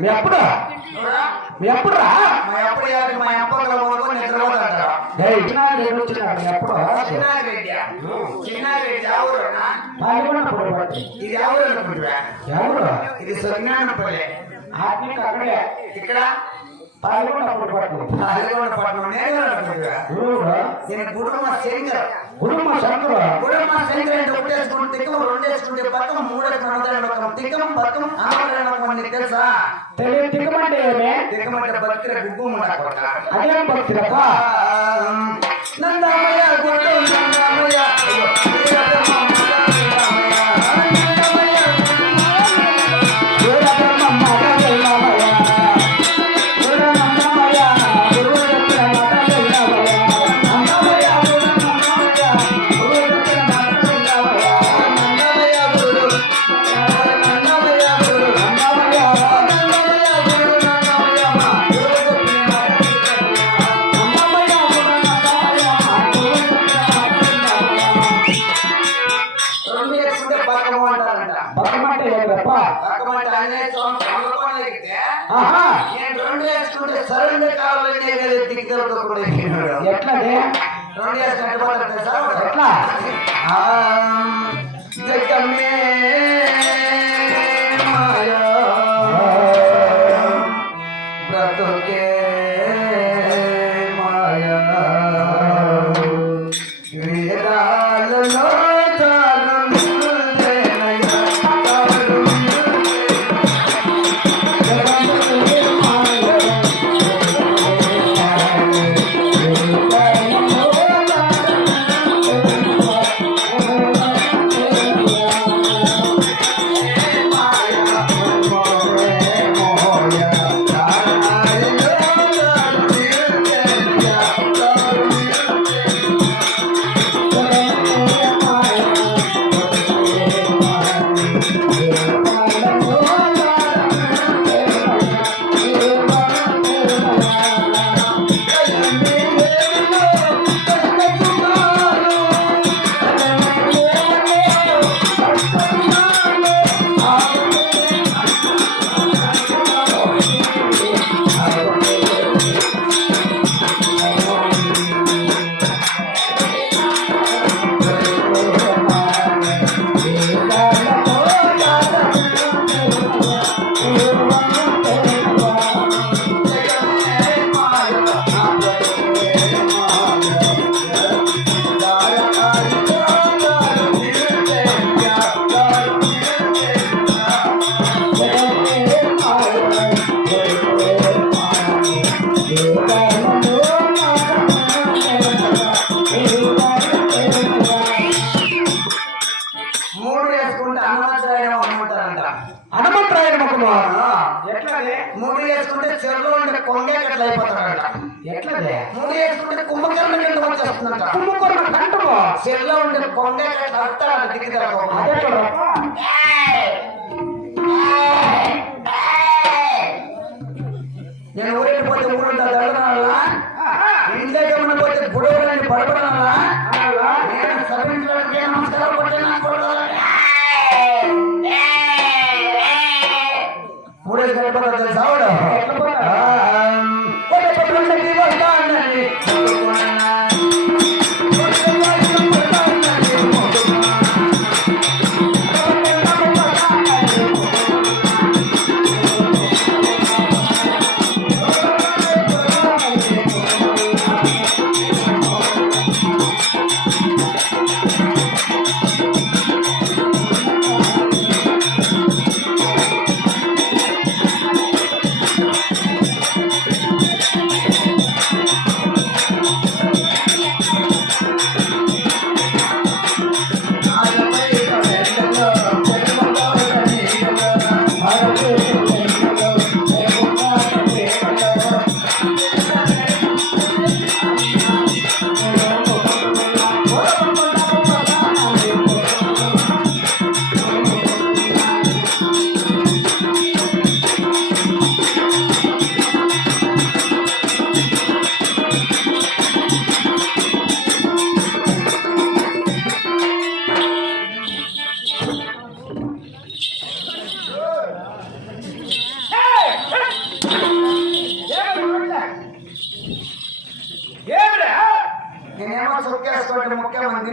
మీ అప్పుడు మీ అప్పుడు మా అప్పలో పోనుకొని నిద్రపోతాడు. చిన్నారెడ్డి ఇది ఎవరు అనుకుంటురా? ఇది సజ్ఞానపల్లె. అక్కడే ఇక్కడ పాల్గొన్నపట్నం నేను అనుకుంటురా? నేను గుడుమ శంకర్ అంటే ఒకటేసుకుంటే తిక్కం, రెండేసుకుంటే పక్కం, మూడేసుకుంటే తిక్కం పక్కం ఆమె తెలుసా? తిక్కమంటే ఏమే? తిక్కమంటే భక్తుల గుగ్గు ఉండకూడదు. అదేం భక్తులప్ప? నందమయ్య గుడ్డు నందమయ్య సరైన కావాలనే కదా దిక్కుదొరకకుండా ఎట్లదే? రెండు వేసుకుంటే ఎట్లా? జగమే మాయా బ్రతుకే మాయా వేదాలలో మూడు వేసుకుంటే చెరువులో ఉండే కొంగే కట్ల అయిపోతాడట. ఎట్లదే? మూడు వేసుకుంటే కుంభకర్ణ గంట వచ్చేస్తుందంట. కుంభకర్ణ గంటలో చెరువులో ఉండే కొంగే కట్ల అత్తాడు దిక్కుదల. నేను ఊరిపోతే ఊరుంటా దళనాలా, ఇంటి దగ్గర పోతే గుడవలని పడపడాలా, నేను సభించడానికి నమస్కారం పట్టే నాకు మూడేసి గంటల తెలుసా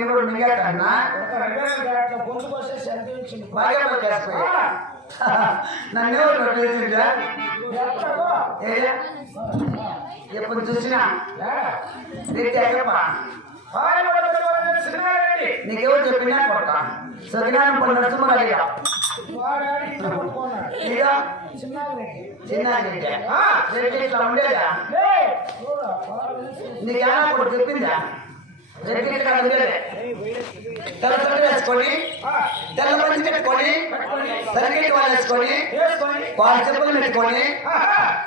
నేను కూడా మింగేటన్నా బాగా పట్టేస్తాయి నన్ను ఎవరు చూసిందా ఎప్పుడు చూసినా రెడ్డి అయ్యప్ప నీకెవరు చెప్పినా కొట్ట సజ్ఞానం పడి నరసింహరాజయ్య చిన్న రెడ్డి ఇట్లా ఉండేదా నీకేనా కూడా చెప్పిందా రెడ్డి ఇట్లా ఉండేదే తెల్ల తల్లి వేసుకొని తెల్ల మంది పెట్టుకొని సరిగేటి వాళ్ళు వేసుకొని వాళ్ళ చెప్పులు పెట్టుకొని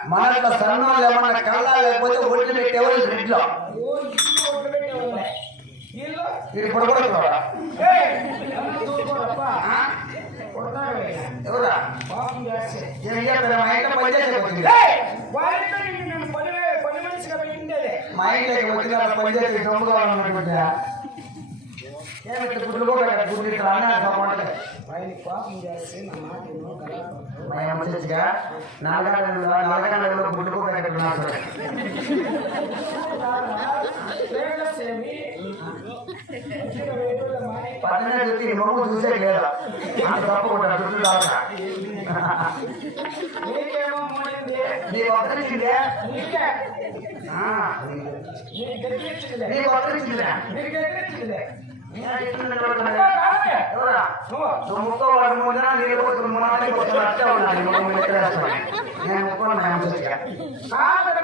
మన సన్నాలు ఏమన్నా కళ్ళ లేకపోతే ఒడ్లు పెట్టేవాళ్ళు రెడ్లో ఇది పొడగొడతారా ఎవరా మా ఇంట్లో పనిచేసేది మా ఇంట్లోకి వచ్చిన పనిచేసి దొంగగా ఉన్నటువంటి ఏమిటి గుడ్లు కూడా గుడ్లు ఇట్లా అన్నా మంచిగా నల్లగండలో గుడ్లు కూడా కట్టుకున్నాడు పక్కన చూసి మొగ్గు చూసే లేదా అంత తప్పకుండా చుట్టూ దాకా నీకు ఒక్కరిచ్చిందే నీకు ఒక్కరిచ్చిందే నువ్వు ముక్కోవాడు మూడు నీళ్ళు కొట్టుకుని మునానికి వచ్చి అట్టే ఉన్నాను నేను ముక్కున్నాను మా అమ్మ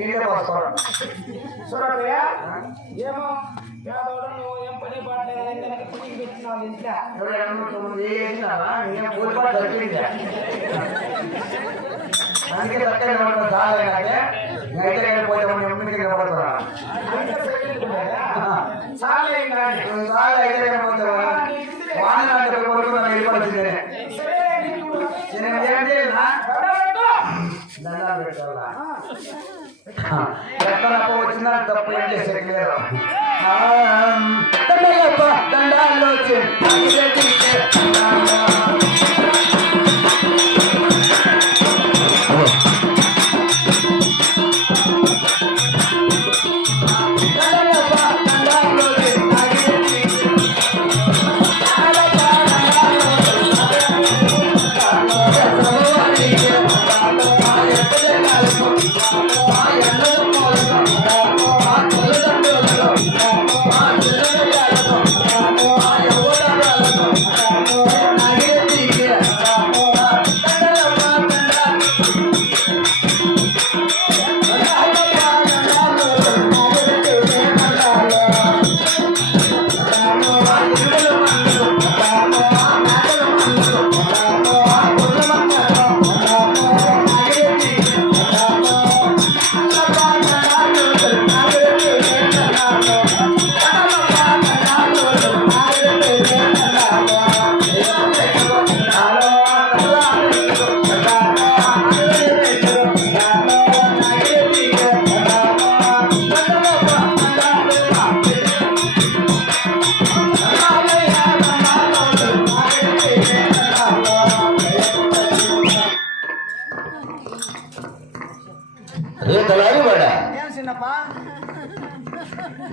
నీళ్ళే పోసుకోవడం ఏమో ఏం పని అందుకే తక్కువ చాలంటే అయితే పోతే ఎమ్మిది కనబడతారా చాలా అయితే కనబడతావా వాహనాలు కొడుకున్నా వెళ్ళిపోతుంది దండాలు పెట్టాలా ఎక్కడ వచ్చినా తప్పు ఏం చేసేది లేదు దండాలు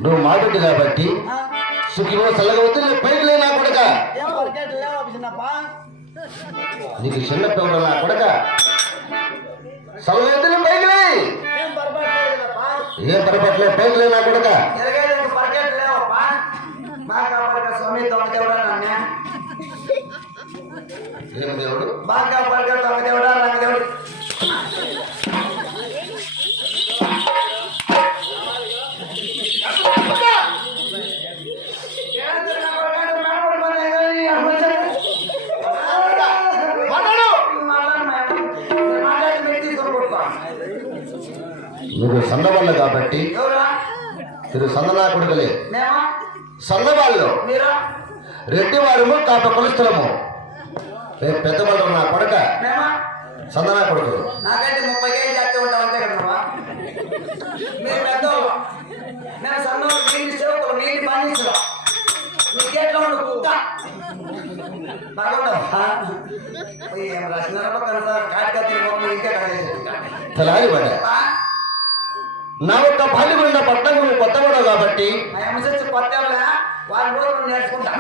నువ్వు మాట్లాడు కాబట్టి సుఖిలో చల్లగా వద్దు పైకి లేనా కొడక నీకు చిన్న పిల్లలు నా కొడక చల్లగా వద్దు పైకి లే ఏం పొరపాట్లే పైకి లేనా కొడక ఏం దేవుడు బాగా దేవుడా రంగదేవుడు మీరు సన్నవాళ్ళు కాబట్టి మీరు సన్ననా కొడుకులే సన్నవాళ్ళు రెడ్డి వారము కాప కొలుస్తాము రేపు పెద్దవాళ్ళు నా కొడక సన్ననా కొడుకు నాకైతే 30 కేజీ చేస్తూ ఉంటాం అంతే కదా మీరు పెద్దవాళ్ళు నేను సన్నవాళ్ళు నీళ్ళు సేవకులు నీళ్ళు పండించడం నీకెట్లా ఉండు కుక్క తలారివాడ నా యొక్క పాలిగొండ పట్టణంలో కొత్తవాడు కాబట్టి వాళ్ళ రోజులు నేర్చుకుంటా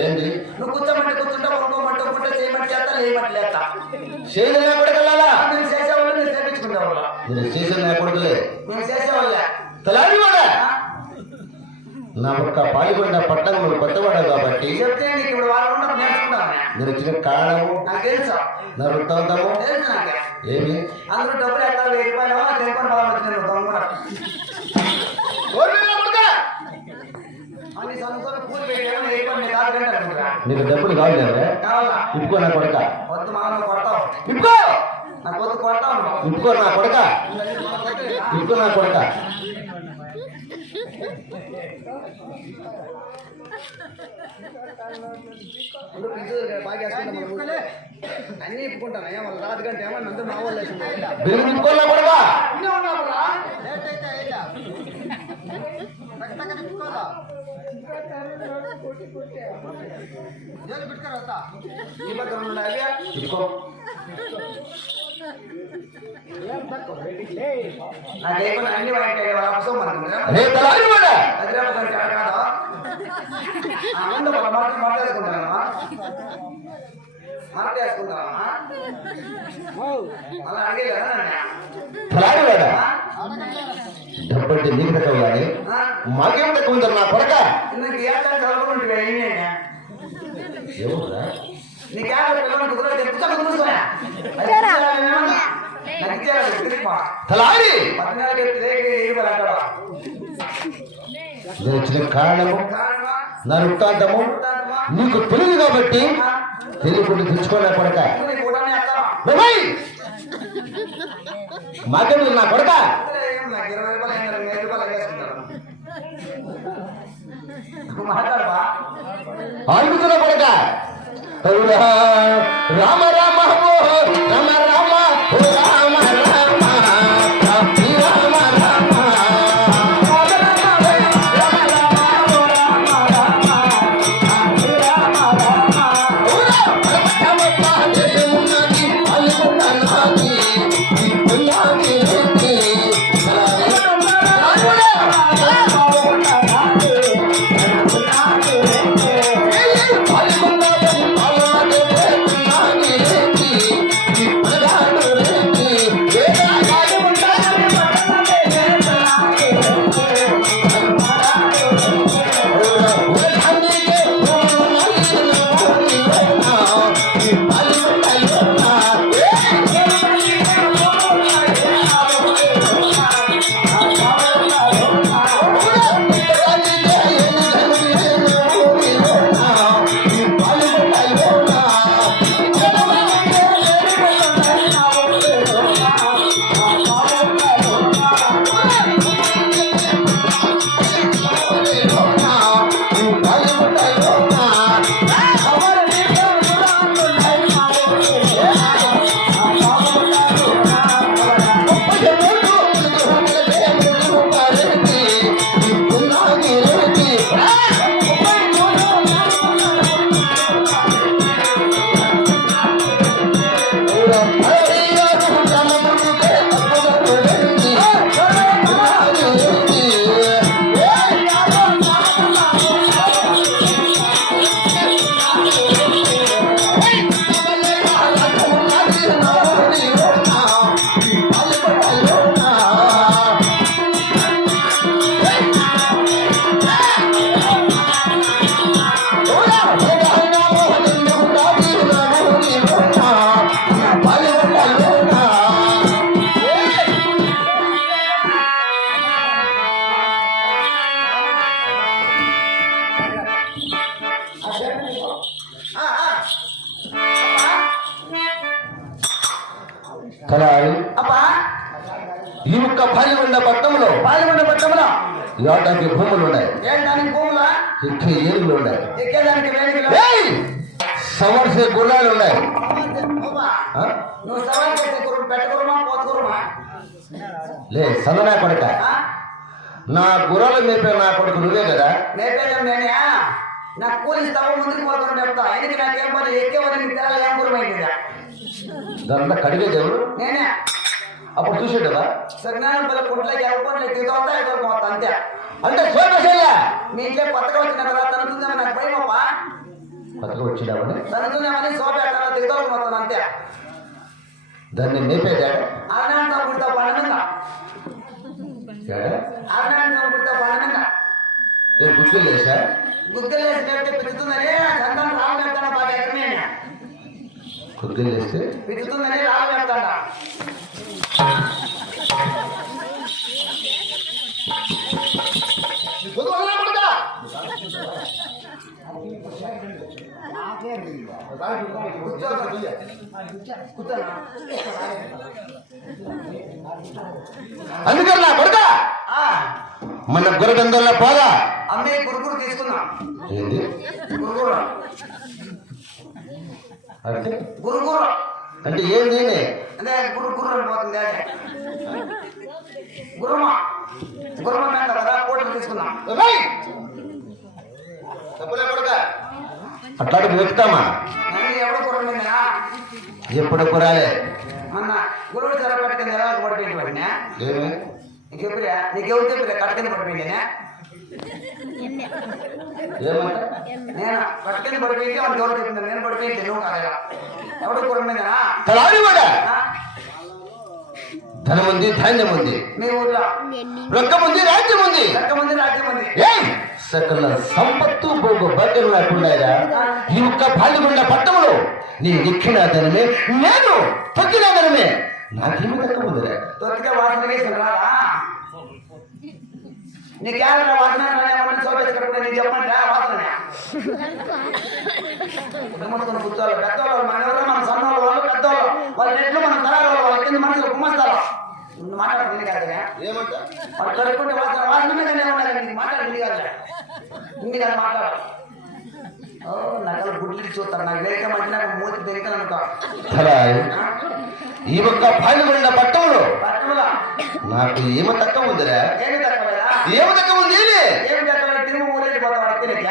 ఏంది నువ్వు కూర్చోమంటే కూర్చుంటా ఒక్కోమంటే ఒక్కుంటే చేయమంటే చేస్తా లేమంటే లేస్తా చేసిన కొడకల్లా మేము చేసేవాళ్ళు నేను చేపించుకుంటా వాళ్ళు నేను చేసిన కొడుకులే మేము చేసేవాళ్ళే తలారివాడ నా యొక్క పాలిగొండ పట్టణంలో కొత్తవాడు కాబట్టి చెప్తే నీకు ఇప్పుడు వాళ్ళు ఉన్నప్పుడు నేర్చుకుంటాను నేను వచ్చిన కారణము నాకు తెలుసు నా వృత్తాంతము తెలుసు నాకు ఏమి అందరూ డబ్బులు ఎట్లా 1000 రూపాయలు తెలుకొని బాగా వచ్చినాను దొంగ అన్ని సంవత్సరాలు కూలి పెట్టాను అయిపోయింది 4 గంటలు అనుకుంటా నీకు డబ్బులు కావాలి కావాలా ఇప్పుకో నా కొడక వద్దు మనం కొడతావు ఇప్పుకో నాకు వద్దు కొడతావు ఇప్పుకో నా కొడక ఇప్పుకో నా కొడక అన్ని ఇప్పుకుంటాను వాళ్ళు రాదు గంట ఏమన్నా అందరూ మా వాళ్ళు బిల్లు ఇప్పుకో నా కొడక ఇప్పుకో నాకేమన్నా అన్ని వాయింటాయి వాళ్ళ అవసరం మనకు రే తలారివాడ హైదరాబాద్ కాదా మాట్లాడుకుంటానమ్మా మాట్లాడుకుంటానమ్మా అలా అడిగేదా తలారివాడ డబ్బంటే నీకు తక్కువ కానీ మాకేం తక్కువ ఉందా నా కొడక నీకు ఏటా చదవకుంటే ఎవరురా నీకు పిల్లలు కూర్చోయా తలారి నేను వచ్చిన కారణము నా వృత్తాంతము నీకు తెలియదు కాబట్టి తెలియకుండా తెచ్చుకోలే కొడక మాకే నా కొడక మాట్లాడవా అడుగుతున్న కొడక రామ రామ ఓ రామ రామ ఓ రామ రామ రామ రామ తలారి అబ్బా ఈ యొక్క పాలిగొండ పట్టణంలో యాటానికి భూములు ఉన్నాయి ఏంటానికి భూములా ఎక్కే ఏనుగులు ఉన్నాయి ఎక్కేదానికి వేడిగా సవర్సే గుర్రాలు ఉన్నాయి నువ్వు సవాల్ చేసే కురుడు పెట్టకురుమా పోతుకురుమా లే సదనా కొడక నా గుర్రాలు మేపే నా కొడుకు నువ్వే కదా మేపేదాం నేనే నాకు కూలి ఇస్తావు ముందుకు పోతాను చెప్తా ఎందుకు నాకేం పని ఎక్కేవని నీకు తెరాలి ఏం గురమైంది దాంట్లో కడిగే దేవుడు నేనే అప్పుడు చూసేటదా సజ్ఞానం పిల్ల కుట్లకి ఎవరికి తీసుకోవద్దా ఎవరికి మొత్తం అంతే అంటే సోమశయ్య మీ ఇంట్లో కొత్తగా వచ్చిన కదా తనుకుందామని నాకు భయమప్పా కొత్తగా వచ్చినావని తనుకుందామని సోపేట దిగోలు మొత్తం అంతే దాన్ని మేపేదా అరణాంతం కుడతా పండుగ అరణాంతం కుడతా పండుగ నేను గుర్తు లేసా గుద్దలేసి పెడితే పెరుగుతుందని సంతానం రావు పెడతాను బాగా ఎక్కడనే గుర్తు లేస్తే పెరుగుతుందని రావు పెడతాడా అందుకని నా కొడుక మన గురగంధంలో పోదా అమ్మే గురుగురు తీసుకున్నాం ఏంది గురుగురు అంటే గురుగురు అంటే ఏంది అంటే గురుగురు అని పోతుంది అదే గురుమ గురుమ మీద కదా కోట్లు తీసుకున్నాం అట్లాంటి వెతుకుతామా నన్ను ఎవడు కుర్రమైందా ఎప్పుడు కురాలే మొన్న గురువు జర పట్టుకుని ఎలా పడిపోయింది వాడిని ఏమి నీకు ఎప్పుడా నీకెవరు చెప్పిరా కట్టుకుని పడిపోయింది ఏమంట నేను పట్టుకుని పడిపోయింది వాడికి ఎవరు చెప్పింది నేను పడిపోయింది నువ్వు కాదా ఎవడు కుర్రమైందా తలారి కూడా ధనం ఉంది ధాన్యం ఉంది మీ ఊర్లో రొక్కం ఉంది రాజ్యం ఉంది లెక్క మంది రాజ్యం ఉంది ఏయ్ సకల సంపత్తు భోగ భాగ్యం లేకుండా ఈ ఒక్క పాల్గొండ పట్టణంలో నీ ఎక్కిన ధనమే నేను తొక్కిన ధనమే నాకేమి తక్కువ ఉందిరా తొక్కితే వాసన వేసిన రాదా నీ క్యారెక్టర్ వాసన చోపేసి కట్టుకుంటే నీకు చెప్పండి వాసన కుటుంబస్తున్న కూర్చోవాలి పెద్దవాళ్ళు మన ఎవరో మన సన్న వాళ్ళు పెద్దవాళ్ళు వాళ్ళ రెట్లు మన తరాలు వాళ్ళ కింద మనుషులు గుమ్మస్తారు మాట్లాడుతుంది కదా ఏమంట వాళ్ళు చదువుకుంటే వాసన వాసన మీదనే ఉండాలి నీకు మాట్లాడింది కదా ఇంది కదా మాట్లాడాలి ఓ నగలు గుడ్లు చూస్తారు నాకు లేక మధ్య నాకు మూతి పెరిగితే అనుకో ఈ ఒక్క పాల్గొండ పట్టణంలో పట్టణంలో నాకు ఏమి తక్కువ ఉందిరా ఏమి తక్కువదా ఏమి తక్కువ ఉంది ఏమి తక్కువ తిరుగు ఊరేది పోతావు తినక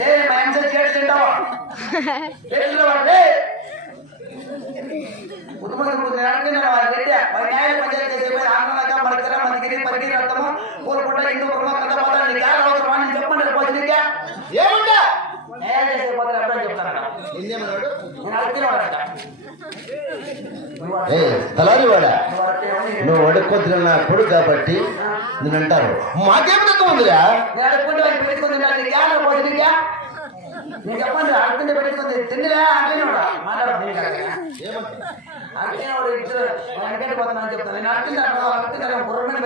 ఏ మా ఎంస చేసి తింటావా ఉత్తమంది అడుగుతున్నారు వాళ్ళు రెడ్డి వాళ్ళ న్యాయ పంచాయతీ చేసే ఆంధ్రగా మడకరా మనకి పరిగి రక్తము కోరుకుంటా హిందూ కుటుంబం కథ పోతాను నీకు యారు అవసరం అని చెప్పండి పోతే నీకే ఏముందా న్యాయం చేసే పోతాను అర్థం చెప్తాను నేను అడుగుతున్నాడట ఏ తలారి వాడా నువ్వు అడుక్కొద్దు నా కొడుకు కాబట్టి నేను అంటారు మాకేమి తక్కువ ఉందిరా నేను అడుక్కుంటే వాళ్ళు పెట్టుకుంది నీకు యారు పోతే నీకే నేను చెప్పండి అడుగుతుంటే పెట్టుకుంది తిండిలే అట్లనే మాట్లాడుతుంది అట్లనే వాడు ఇటు వెనకటి పోతున్నాను చెప్తాను నేను అడుగుతున్నాను బుర్రమని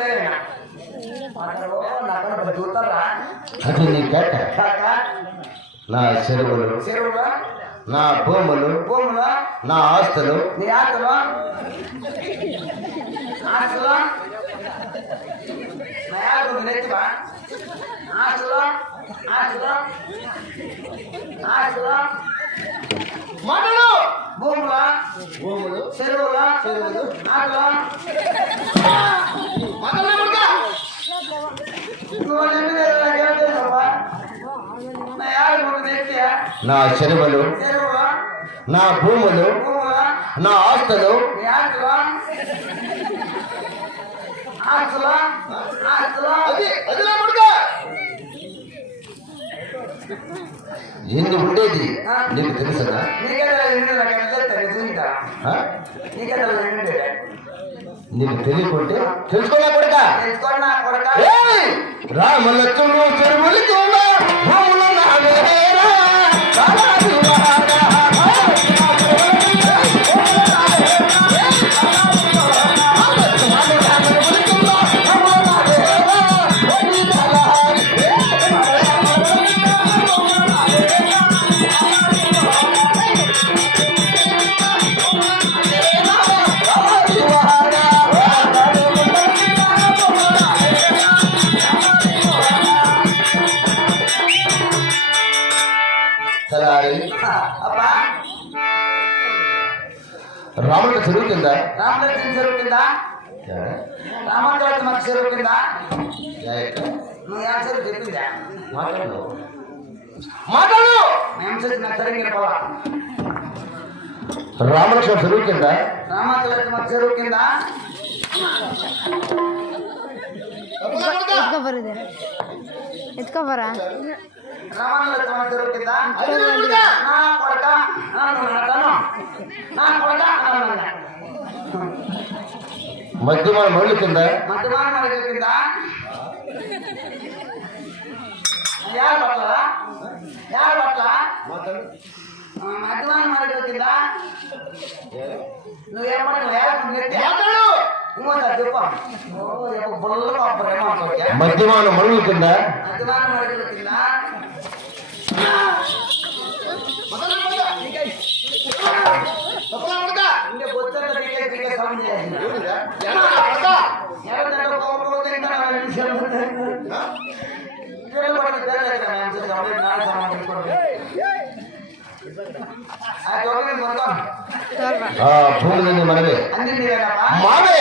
పోయా మాట్లాడు నాకు చూస్తారా అది నీ కేట నా చెరువులు చెరువులో నా భూములు భూములో నా ఆస్తులు నీ ఆస్తులో ఆస్తులో నా ఆస్తులు నెచ్చివా ఆస్తులో ఆస్తులో ఆస్తులో మాటలు భూములో భూములు చెరువులో చెరువులు ఆటలో మాటలు నువ్వు నాకేం తెలుసమ్మా నా ఆస్తులు నెచ్చియా నా చెరువులు చెరువులో నా భూములు భూములో నా ఆస్తులు నీ ఆస్తులో ఆస్తులో ఆస్తులో అది నా కొడుక ఎన్ని ఉండేది నీకు తెలుసా నీకు తెలియకుంటే తెలుసుకోలే కొడుక రామలక్ష్మణులు చెరువులకి భూములు నావేరా రాముడికి చెరువు కింద రామలక్ష్మణ చెరువు కింద రామలక్ష్మణ చెరువు కింద నువ్వు ఏ చెరువు చెప్పిందా మాట్లాడు మాట్లాడు. మేము చేసిన సరిగ్గా పోవా రామలక్ష్మణ చెరువు కింద రామాచలక్ష్మ చెరువు కింద ఎత్తుకోబరా రామాచలక్ష్మ చెరువు కింద నా కొడక నా కొడక మధ్యమాన మళ్ళీ కింద మధ్యమాన కింద యారు పట్ల మధ్యమాన కింద నువ్వేమన్నా మధ్యమాన మడుగు కింద ఆ భూమి మనమే అన్ని మావే